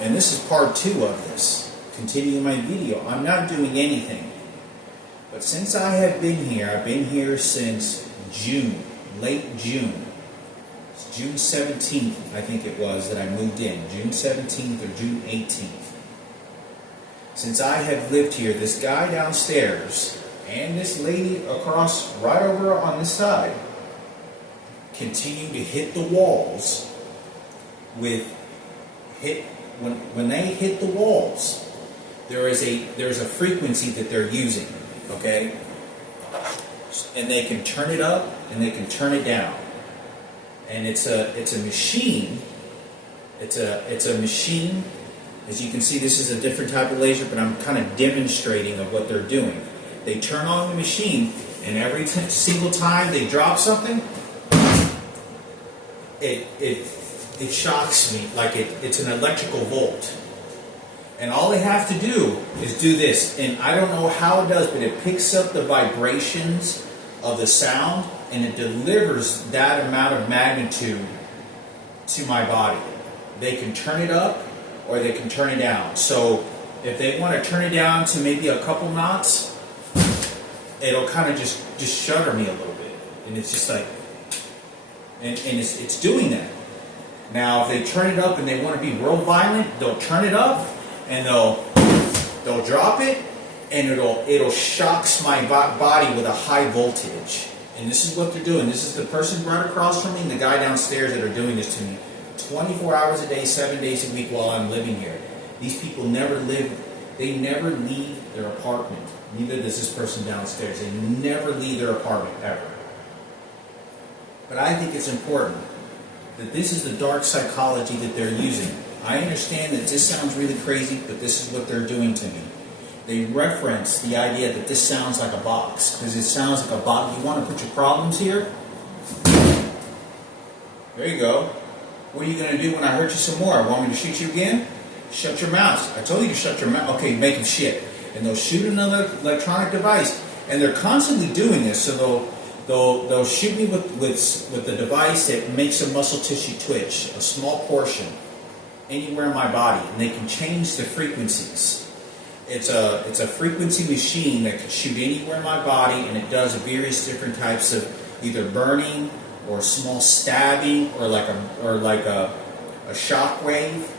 And this is part 2 of this. Continuing my video. I'm not doing anything. But since I have been here, I've been here since June, late June. It's June 17th, I think it was, that I moved in. June 17th or June 18th. Since I have lived here, this guy downstairs and this lady across, right over on this side, continue to hit the walls with when they hit the walls, there's a frequency that they're using, okay? And they can turn it up and they can turn it down. And it's a machine. It's a machine. As you can see, this is a different type of laser, but I'm kind of demonstrating of what they're doing. They turn on the machine, and every single time they drop something, it shocks me like it's an electrical volt. And all they have to do is do this. And I don't know how it does, but it picks up the vibrations of the sound, and it delivers that amount of magnitude to my body. They can turn it up, or they can turn it down. So if they want to turn it down to maybe a couple knots, it'll kind of just shudder me a little bit. And it's just like, and it's doing that. Now if they turn it up and they want to be real violent, they'll turn it up and they'll drop it, and it'll shocks my body with a high voltage. And this is what they're doing. This is the person right across from me and the guy downstairs that are doing this to me. 24 hours a day, 7 days a week while I'm living here. These people never leave their apartment. Neither does this person downstairs. They never leave their apartment, ever. But I think it's important that this is the dark psychology that they're using. I understand that this sounds really crazy, but this is what they're doing to me. They reference the idea that this sounds like a box, because it sounds like a box. You want to put your problems here? There you go. What are you going to do when I hurt you some more? Want me to shoot you again? Shut your mouth. I told you to shut your mouth. Okay, make them shit. And they'll shoot another electronic device. And they're constantly doing this. So they'll shoot me with the device that makes a muscle tissue twitch, a small portion, anywhere in my body. And they can change the frequencies. It's a frequency machine that can shoot anywhere in my body, and it does various different types of either burning or small stabbing, or like a shock wave.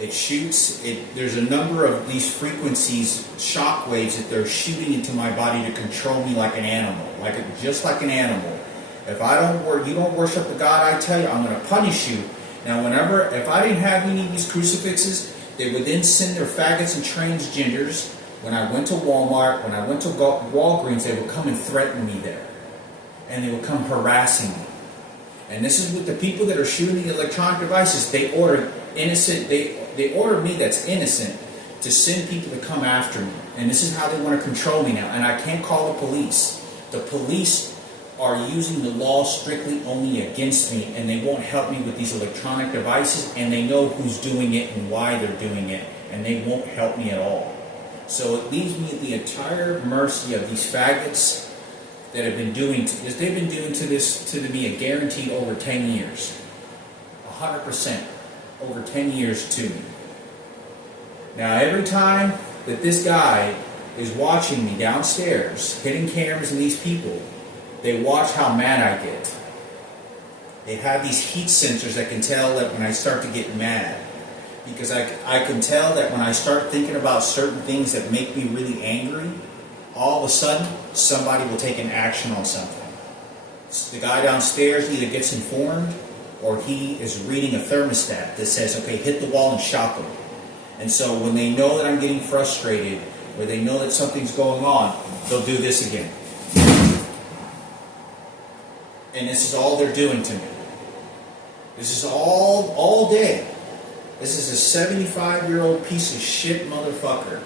It shoots. There's a number of these frequencies, shock waves, that they're shooting into my body to control me like an animal, just like an animal. If you don't worship the God I tell you, I'm going to punish you. Now, if I didn't have any of these crucifixes, they would then send their faggots and transgenders. When I went to Walmart, when I went to Walgreens, they would come and threaten me there, and they would come harassing me. And this is with the people that are shooting the electronic devices. They order me that's innocent to send people to come after me. And this is how they want to control me now. And I can't call the police. The police are using the law strictly only against me, and they won't help me with these electronic devices, and they know who's doing it and why they're doing it, and they won't help me at all. So it leaves me at the entire mercy of these faggots that have been doing this. They've been doing to me a guaranteed over 10 years. 100% over 10 years to me. Now every time that this guy is watching me downstairs, hitting cameras and these people, they watch how mad I get. They have these heat sensors that can tell that when I start to get mad. Because I can tell that when I start thinking about certain things that make me really angry, all of a sudden, somebody will take an action on something. The guy downstairs either gets informed, or he is reading a thermostat that says, okay, hit the wall and shock them. And so when they know that I'm getting frustrated, or they know that something's going on, they'll do this again. And this is all they're doing to me. This is all day. This is a 75-year-old piece of shit motherfucker.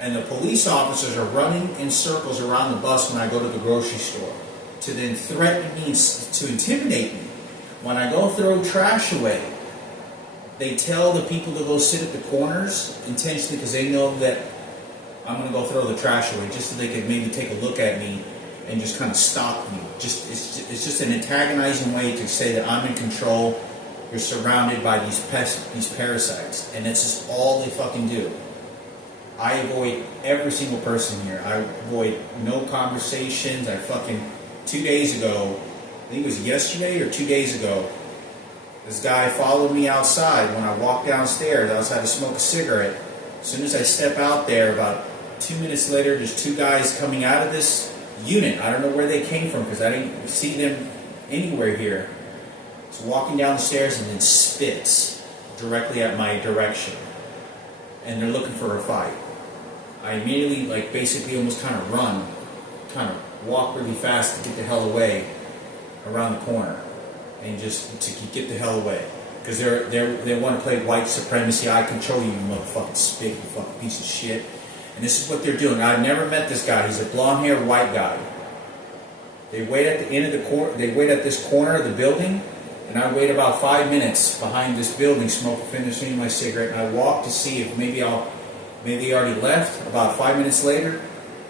And the police officers are running in circles around the bus when I go to the grocery store to then threaten me, to intimidate me. When I go throw trash away, they tell the people to go sit at the corners intentionally because they know that I'm going to go throw the trash away, just so they could maybe take a look at me and just kind of stop me. It's just an antagonizing way to say that I'm in control you're surrounded by these pests, these parasites, and that's just all they fucking do. I avoid every single person here. I avoid no conversations. 2 days ago, I think it was yesterday or 2 days ago, this guy followed me outside. When I walked downstairs, I was had to smoke a cigarette. As soon as I step out there, about 2 minutes later, there's two guys coming out of this unit. I don't know where they came from because I didn't see them anywhere here. It's walking down the stairs and then spits directly at my direction. And they're looking for a fight. I immediately, basically almost kind of walk really fast to get the hell away around the corner. And just to get the hell away. Because they want to play white supremacy. I control you, you motherfucking spit, you fucking piece of shit. And this is what they're doing. I've never met this guy. He's a blonde-haired white guy. They wait at the end of the corner. They wait at this corner of the building, and I wait about 5 minutes behind this building, finishing my cigarette. And I walk to see if maybe he already left. About 5 minutes later,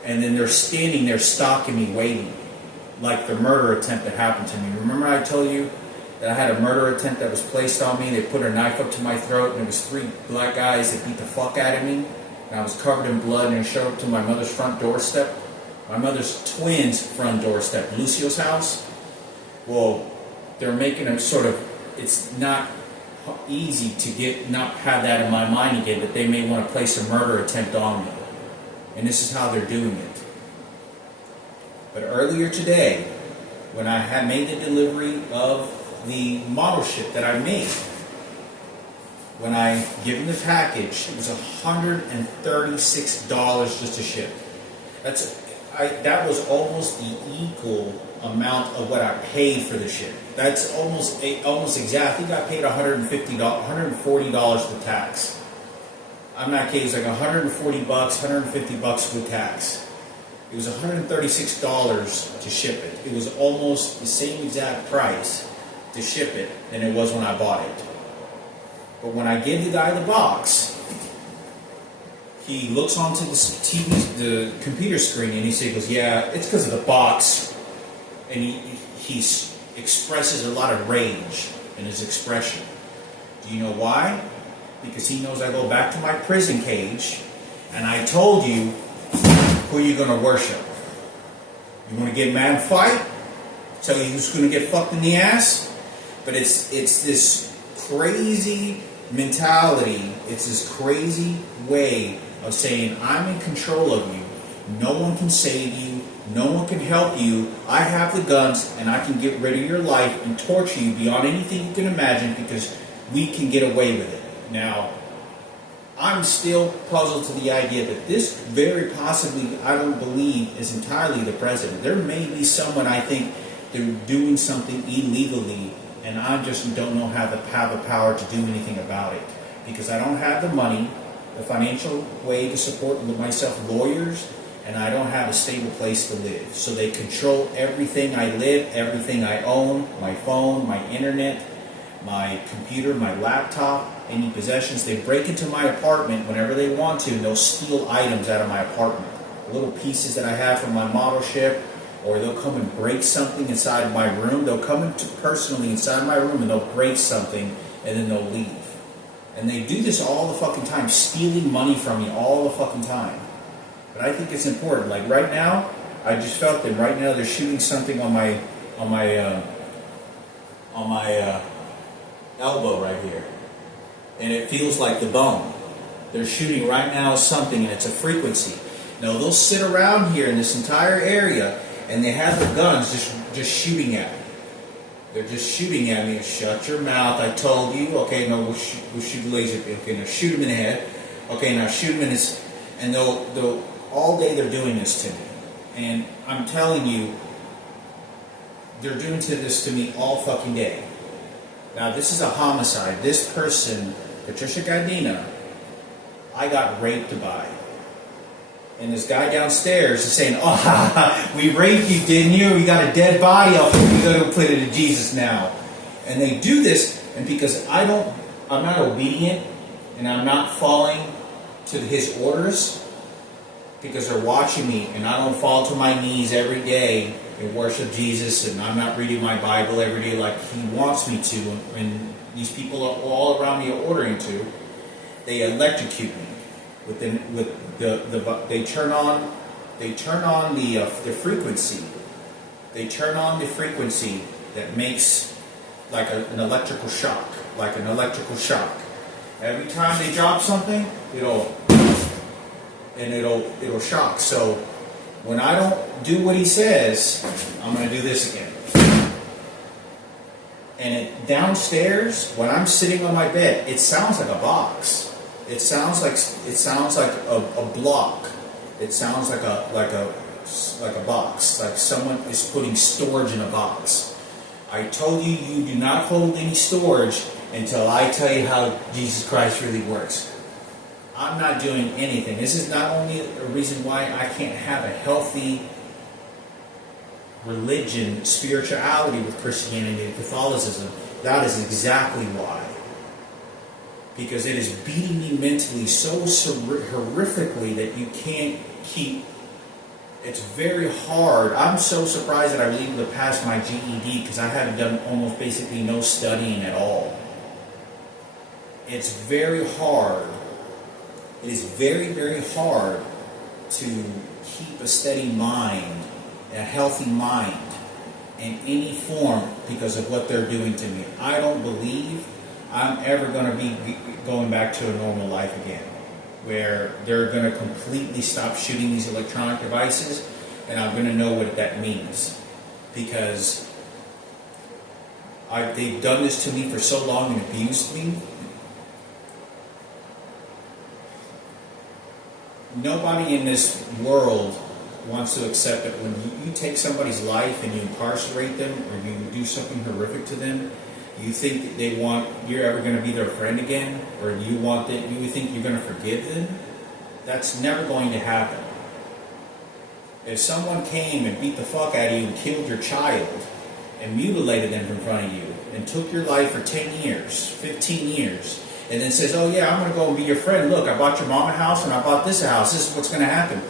and then they're standing there, stalking me, waiting, like the murder attempt that happened to me. Remember I told you that I had a murder attempt that was placed on me? They put a knife up to my throat, and there was 3 black guys that beat the fuck out of me. And I was covered in blood, and they showed up to my mother's front doorstep. My mother's twins' front doorstep, Lucio's house. Well, they're making a sort of, it's not easy to not have that in my mind again, that they may want to place a murder attempt on me. And this is how they're doing it. But earlier today, when I had made the delivery of the model ship that I made, when I given the package, it was $136 just to ship. That was almost the equal amount of what I paid for the ship. That's almost exactly. I think I paid $140 for tax. I'm not kidding. It's like $140, $150 with tax. It was $136 to ship it. It was almost the same exact price to ship it than it was when I bought it. But when I gave the guy the box, he looks onto the computer screen, and he goes, "Yeah, it's because of the box." And he expresses a lot of rage in his expression. Do you know why? Because he knows I go back to my prison cage, and I told you who you're going to worship. You want to get mad and fight? Tell you who's going to get fucked in the ass? But it's this crazy mentality. It's this crazy way of saying, I'm in control of you. No one can save you. No one can help you. I have the guns, and I can get rid of your life and torture you beyond anything you can imagine because we can get away with it. Now, I'm still puzzled to the idea that this very possibly, I don't believe, is entirely the president. There may be someone, I think, they're doing something illegally, and I just don't know how to have the power to do anything about it. Because I don't have the money, the financial way to support myself, lawyers, and I don't have a stable place to live. So they control everything I live, everything I own, my phone, my internet, my computer, my laptop, any possessions. They break into my apartment whenever they want to, and they'll steal items out of my apartment. Little pieces that I have from my model ship, or they'll come and break something inside of my room. They'll come personally inside my room and they'll break something, and then they'll leave. And they do this all the fucking time, stealing money from me all the fucking time. But I think it's important. Like right now, I just felt them. Right now, they're shooting something on my elbow right here, and it feels like the bone. They're shooting right now something, and it's a frequency. Now they'll sit around here in this entire area, and they have their guns just shooting at me. They're just shooting at me. Shut your mouth! I told you. Okay, no, we'll shoot laser. Okay, now shoot him in the head. Okay, now shoot him in his. And they'll all day they're doing this to me, and I'm telling you, they're doing this to me all fucking day. Now this is a homicide. This person, Patricia Gardina, I got raped by. And this guy downstairs is saying, "Oh, we raped you, didn't you? We got a dead body up here. We got to put it to Jesus now." And they do this, and because I'm not obedient, and I'm not following to his orders, because they're watching me, and I don't fall to my knees every day and worship Jesus, and I'm not reading my Bible every day like he wants me to, and these people are all around me are ordering to, they electrocute me they turn on the frequency. They turn on the frequency that makes like an electrical shock, Every time they drop something, it'll shock. So when I don't do what he says, I'm going to do this again. And downstairs, when I'm sitting on my bed, it sounds like a box. It sounds like a block. It sounds like a box, like someone is putting storage in a box. I told you, you do not hold any storage until I tell you how Jesus Christ really works. I'm not doing anything. This is not only a reason why I can't have a healthy religion, spirituality with Christianity and Catholicism. That is exactly why. Because it is beating me mentally so horrifically that you can't keep. It's very hard. I'm so surprised that I was able to pass my GED because I haven't done almost basically no studying at all. It's very hard. It is very, very hard to keep a steady mind, a healthy mind, in any form because of what they're doing to me. I don't believe I'm ever going to be going back to a normal life again, where they're going to completely stop shooting these electronic devices, and I'm going to know what that means, because they've done this to me for so long and abused me. Nobody in this world wants to accept that when you take somebody's life and you incarcerate them or you do something horrific to them, you think that you're ever going to be their friend again, or you think you're going to forgive them. That's never going to happen. If someone came and beat the fuck out of you and killed your child and mutilated them in front of you and took your life for 10 years, 15 years, and then says, oh yeah, I'm going to go and be your friend. Look, I bought your mom a house and I bought this house. This is what's going to happen.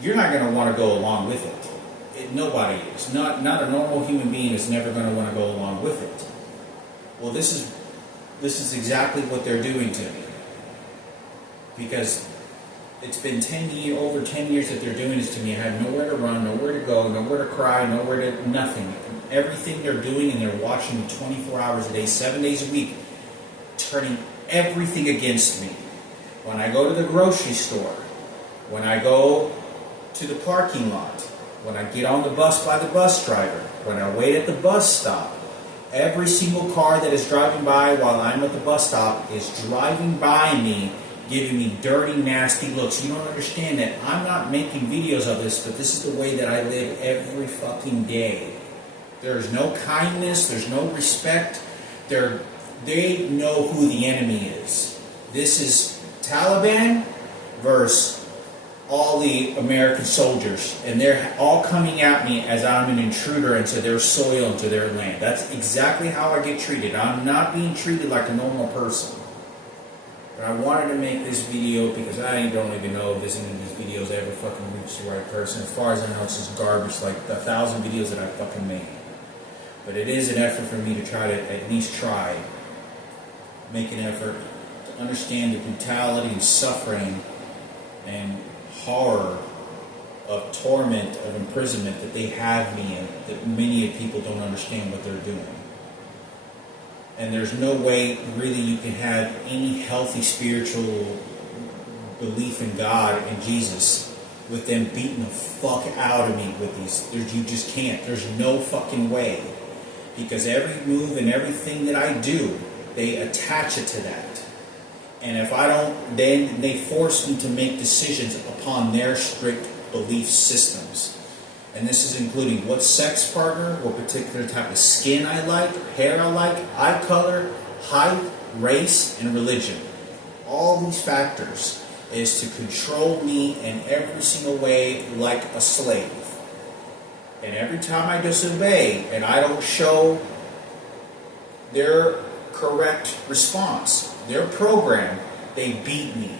You're not going to want to go along with it. Nobody is. Not a normal human being is never going to want to go along with it. Well, this is exactly what they're doing to me. Because it's been over 10 years that they're doing this to me. I have nowhere to run, nowhere to go, nowhere to cry, nothing. Everything they're doing, and they're watching me 24 hours a day, 7 days a week, turning everything against me. When I go to the grocery store, when I go to the parking lot, when I get on the bus by the bus driver, when I wait at the bus stop, every single car that is driving by while I'm at the bus stop is driving by me, giving me dirty, nasty looks. You don't understand that I'm not making videos of this, but this is the way that I live every fucking day. There's no kindness, there's no respect. They know who the enemy is. This is Taliban versus all the American soldiers, and they're all coming at me as I'm an intruder into their soil, into their land. That's exactly how I get treated. I'm not being treated like a normal person. But I wanted to make this video because I don't even know if any of these videos ever fucking reach the right person. As far as I know, it's just garbage, like 1,000 videos that I fucking made. But it is an effort for me to try to at least make an effort to understand the brutality and suffering and horror of torment, of imprisonment that they have me in, that many people don't understand what they're doing. And there's no way really you can have any healthy spiritual belief in God and Jesus with them beating the fuck out of me with these. You just can't. There's no fucking way. Because every move and everything that I do, they attach it to that. And if I don't, then they force me to make decisions upon their strict belief systems. And this is including what sex partner, what particular type of skin I like, hair I like, eye color, height, race, and religion. All these factors is to control me in every single way like a slave. And every time I disobey and I don't show their correct response, their program, they beat me.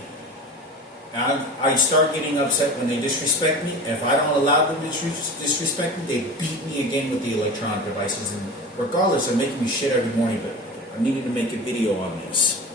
Now, I start getting upset when they disrespect me. If I don't allow them to disrespect me, they beat me again with the electronic devices. And regardless of making me shit every morning, but needed to make a video on this.